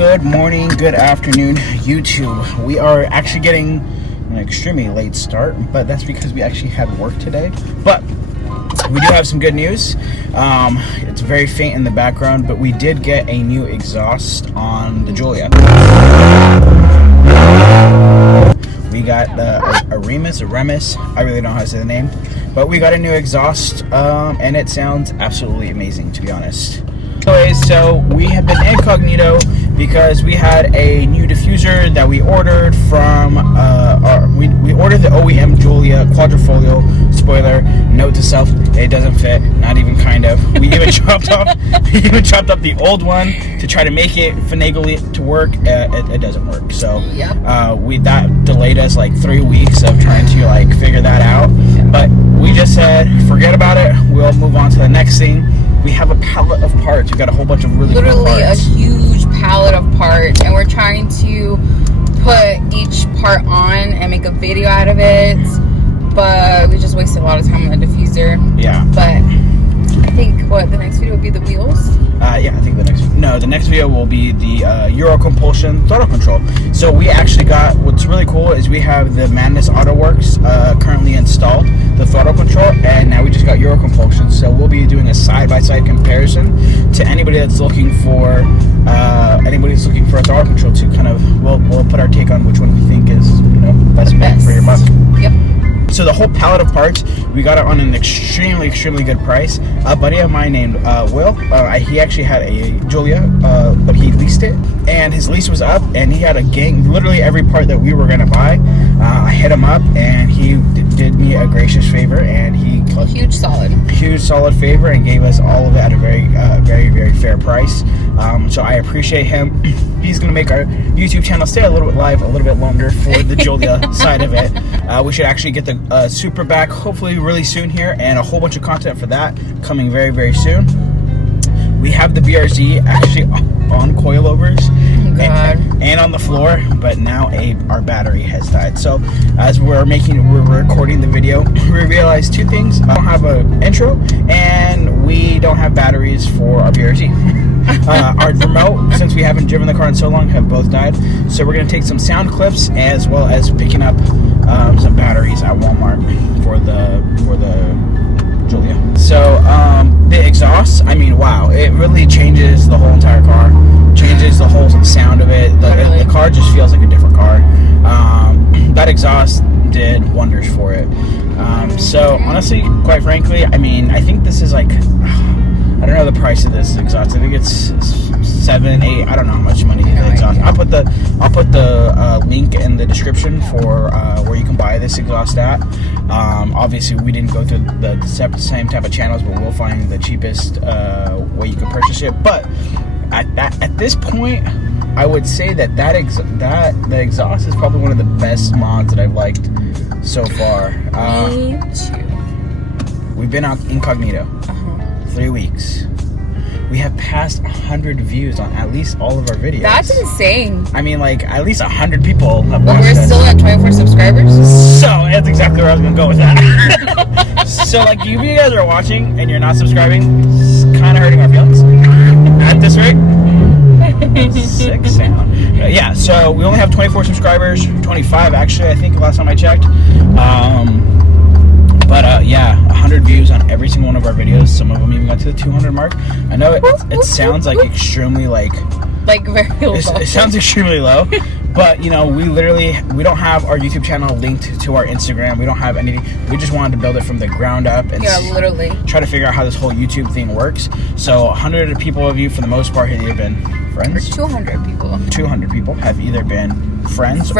Good morning, good afternoon, YouTube. We are actually getting an extremely late start, but that's because we actually had work today. But we do have some good news. It's very faint in the background, but we did get a new exhaust on the Giulia. We got a Remus. I really don't know how to say the name, but we got a new exhaust, and it sounds absolutely amazing, to be honest. Anyways, so we have been incognito because we had a new diffuser that we ordered from we ordered the OEM Giulia quadrifoglio spoiler. Note to self, it doesn't fit, not even kind of. We even chopped off the old one to try to make it finagle it to work. It doesn't work. So yep. That delayed us like 3 weeks of trying to like figure that out. But we just said forget about it. We'll move on to the next thing. We have a pallet of parts. We got a whole bunch of really cool parts. Literally a huge pallet of parts, and we're trying to put each part on and make a video out of it, but we just wasted a lot of time on the diffuser. Yeah. But I think the next video would be the wheels. Yeah, I think the next video will be the Euro Compulsion throttle control. So we actually got, what's really cool is we have the Madness AutoWorks currently installed, the throttle control, and now we just got Euro Compulsion. So we'll be doing a side-by-side comparison to anybody that's looking for a throttle control to kind of, we'll put our take on which one we think is, best bang for your buck. Yep. So the whole pallet of parts, we got it on an extremely good price. A buddy of mine named Will, he actually had a Giulia, but he leased it, and his lease was up, and he had a gang, literally every part that we were gonna buy. I hit him up, and he did me a gracious favor, and he huge solid favor, and gave us all of it at a very fair price. So I appreciate him. He's gonna make our YouTube channel stay a little bit live, a little bit longer for the Giulia side of it. We should actually get the Super back hopefully really soon here, and a whole bunch of content for that coming very soon. We have the BRZ actually on coilovers and on the floor, but now our battery has died. So as we're recording the video, we realized two things: I don't have an intro, and we don't have batteries for our BRZ. Our remote, since we haven't driven the car in so long, have both died. So we're gonna take some sound clips as well as picking up some batteries at Walmart for the Giulia. So the exhaust, I mean, wow, it really changes the whole entire car, changes the whole sound of it. The car just feels like a different car. That exhaust did wonders for it. So honestly, quite frankly, I mean, I think this is like, I don't know the price of this exhaust. I think it's 7, 8. I don't know how much money the exhaust. I'll put the link in the description for where you can buy this exhaust at. Obviously, we didn't go through the same type of channels, but we'll find the cheapest way you can purchase it. But at this point, I would say that the exhaust is probably one of the best mods that I've liked so far. Me too. We've been out incognito. 3 weeks. We have passed 100 views on at least all of our videos. That's insane. I mean, like, at least 100 people have watched us. We're still at 24 subscribers? So, that's exactly where I was going to go with that. So, like, if you guys are watching and you're not subscribing, it's kind of hurting our feelings. At this rate. Sick sound. Yeah, so we only have 24 subscribers. 25, actually, I think, last time I checked. But yeah, 100 views on every single one of our videos. Some of them even got to the 200 mark. I know it sounds like extremely like very low. It sounds extremely low, but we don't have our YouTube channel linked to our Instagram. We don't have anything. We just wanted to build it from the ground up and literally try to figure out how this whole YouTube thing works. So 100 people of you, for the most part, have either been friends. Or 200 people. 200 people have either been friends, or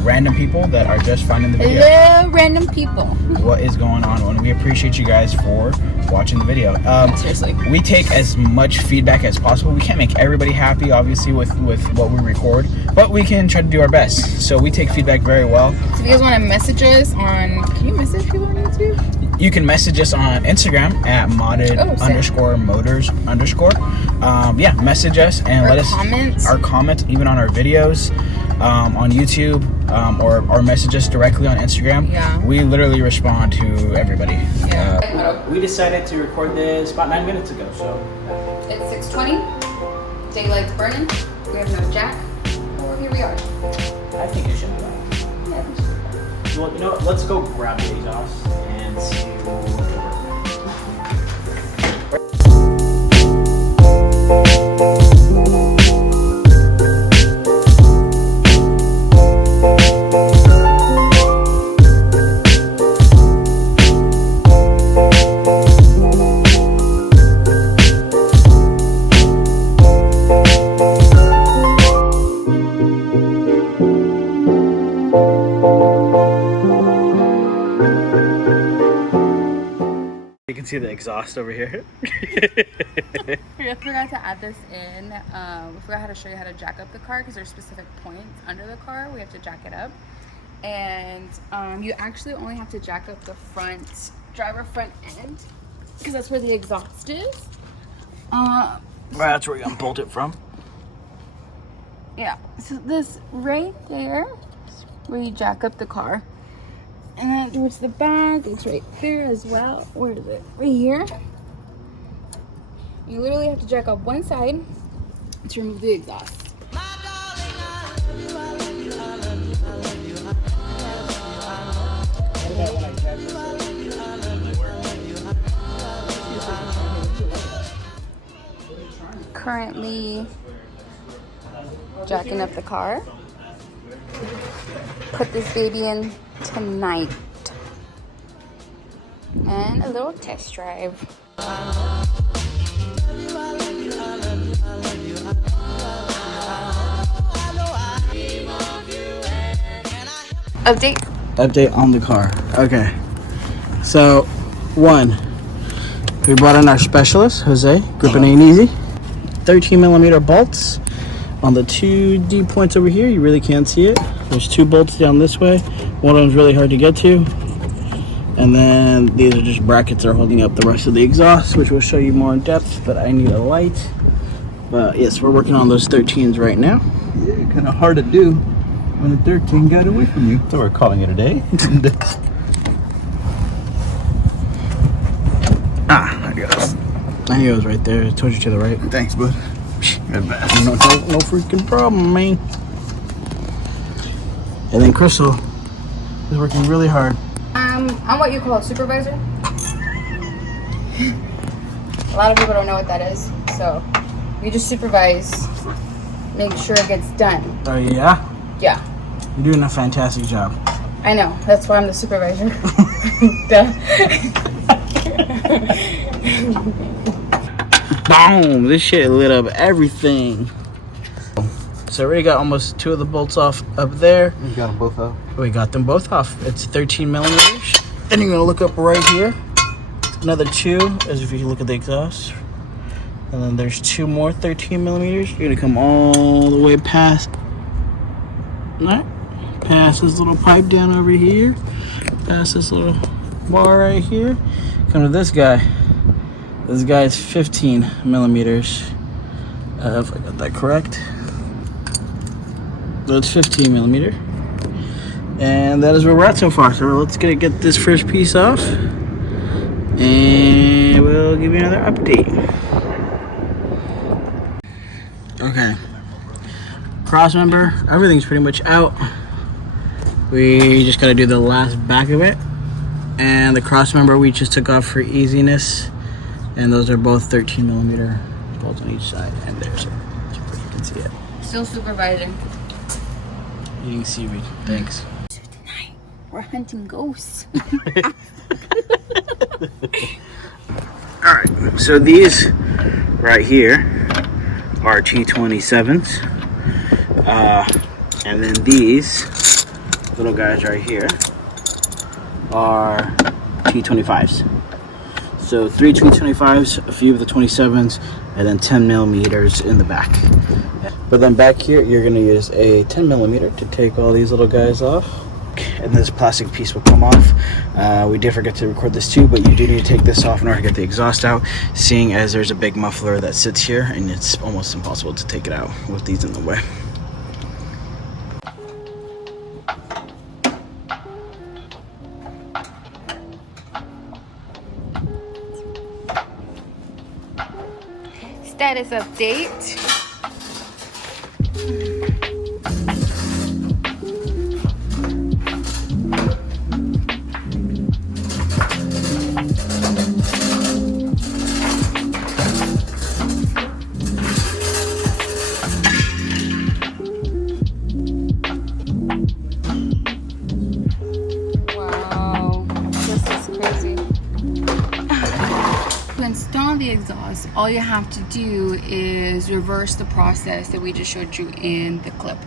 random people that are just finding the video. Hello, random people. What is going on? And we appreciate you guys for watching the video. Seriously. We take as much feedback as possible. We can't make everybody happy, obviously, with what we record, but we can try to do our best. So we take feedback very well. So if you guys want to message us can you message people on YouTube? You can message us on Instagram at modded_motors_. Yeah, message us and let us our comments, even on our videos. On YouTube, or message us directly on Instagram. Yeah. We literally respond to everybody. Yeah. We decided to record this about 9 minutes ago, so. It's 6:20. Daylight's burning. We we have no jack. Well, here we are. I think it should be on. Yeah, we should. Well, you know what? Let's go grab the exhaust and see what we can work. You can see the exhaust over here. I forgot to add this in. We forgot how to show you how to jack up the car because there's specific points under the car. We have to jack it up. And you actually only have to jack up the driver front end because that's where the exhaust is. That's where you unbolt it from. Yeah, so this right there is where you jack up the car. And then towards the back, it's right there as well. Where is it? Right here. You literally have to jack up one side to remove the exhaust. Currently jacking up the car. Put this baby in tonight. And a little test drive. Update on the car. Okay. So, one, we brought in our specialist, Jose, gripping ain't easy. 13 millimeter bolts on the two D points over here. You really can't see it. There's two bolts down this way. One of them's really hard to get to. And then these are just brackets that are holding up the rest of the exhaust, which we'll show you more in depth, but I need a light. But yes, we're working on those 13s right now. Yeah, kind of hard to do when the 13 got away from you. So we're calling it a day. There it goes. I knew it was right there. I told you to the right. Thanks, bud. No freaking problem, man. And then Crystal is working really hard. I'm what you call a supervisor. A lot of people don't know what that is, so we just supervise, make sure it gets done. Oh yeah? Yeah. You're doing a fantastic job. I know, that's why I'm the supervisor. Duh. Boom! This shit lit up everything. So we already got almost two of the bolts off up there. You got them both off? We got them both off. It's 13 millimeters. Then you're gonna look up right here. Another two, as if you look at the exhaust. And then there's two more 13 millimeters. You're gonna come all the way past that. Past this little pipe down over here. Past this little bar right here. Come to this guy. This guy is 15 millimeters. If I got that correct. That's 15 millimeter. And that is where we're at so far. So let's get this first piece off. And we'll give you another update. Okay. Crossmember, everything's pretty much out. We just gotta do the last back of it. And the crossmember we just took off for easiness. And those are both 13 millimeter bolts on each side. And there's it. You can see it. Still supervising. Eating seaweed. Thanks. So tonight, we're hunting ghosts. Alright, so these right here are T27s. And then these little guys right here are T25s. So 3 T25s, a few of the 27s, and then 10 millimeters in the back. But then back here, you're going to use a 10 millimeter to take all these little guys off. And this plastic piece will come off. We did forget to record this too, but you do need to take this off in order to get the exhaust out, seeing as there's a big muffler that sits here, and it's almost impossible to take it out with these in the way. Status update. Wow, this is crazy. To install the exhaust, all you have to do is reverse the process that we just showed you in the clip.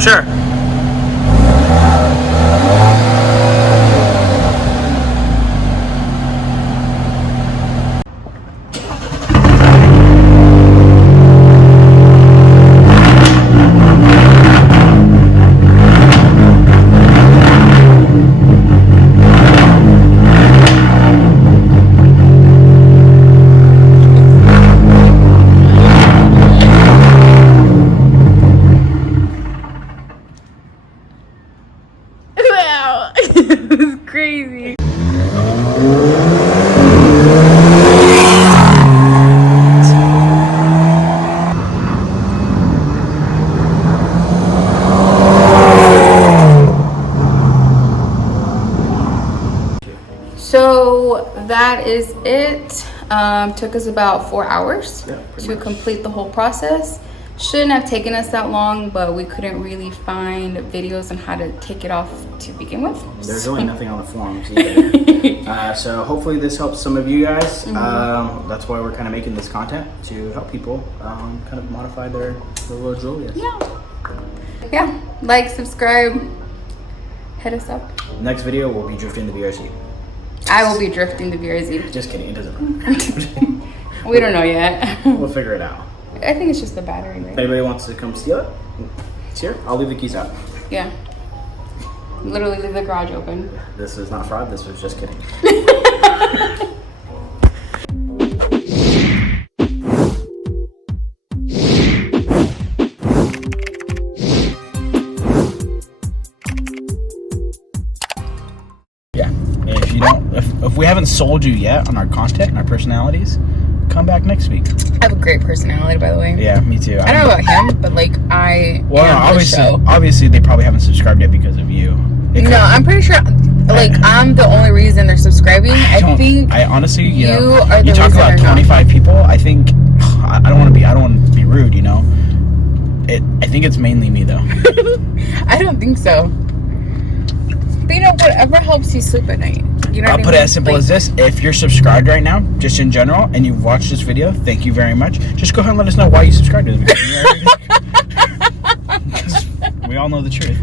Sure. Wow, this is crazy. So that is it. Took us about 4 hours to complete the whole process. Shouldn't have taken us that long, but we couldn't really find videos on how to take it off to begin with. There's really nothing on the forums either. So hopefully this helps some of you guys. That's why we're kind of making this content, to help people kind of modify their little Giulias. Yeah, like, subscribe, hit us up. Next video, we'll be drifting the VRC. I will be drifting the VRZ. Just kidding, it doesn't matter. We don't know yet. We'll figure it out. I think it's just the battery, right? If anybody wants to come steal it, it's here. I'll leave the keys out. Yeah. Literally leave the garage open. This is not fraud, this was just kidding. Yeah, if you don't, if we haven't sold you yet on our content and our personalities, come back next week. I have a great personality, by the way. Yeah, me too. I don't know about him, but like obviously they probably haven't subscribed yet because of you. No, I'm pretty sure like I'm the only reason they're subscribing. I honestly, you know, are the you talk reason about they're 25 people. I think I don't want to be rude, you know. I think it's mainly me though. I don't think so. But you know, whatever helps you sleep at night. You know I'll put it as simple as this. If you're subscribed right now, just in general, and you've watched this video, thank you very much. Just go ahead and let us know why you subscribed to this video. Because we all know the truth.